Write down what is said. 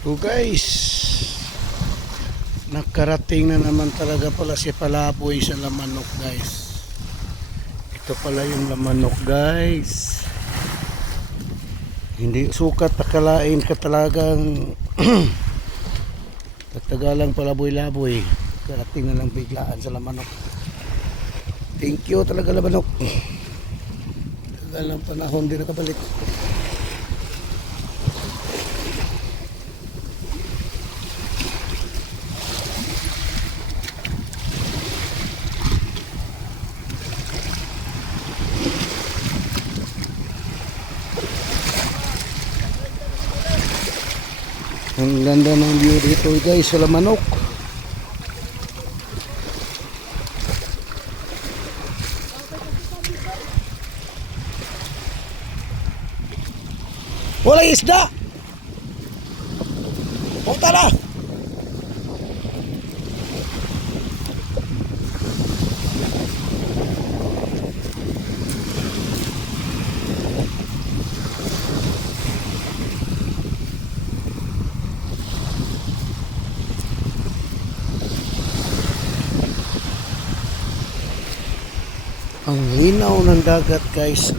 So guys, nakarating na naman talaga pala si Palaboy sa Lamanok guys. Ito pala yung Lamanok guys. Hindi sukat akalain ka talagang katagalang palaboy-laboy. Karating na lang biglaan sa Lamanok. Thank you talaga Lamanok. Tagal ng panahon din nakabalik. Ang ganda ng view dito guys sa Lamanok. Walang isda. O tara. Ang linaw ng dagat guys.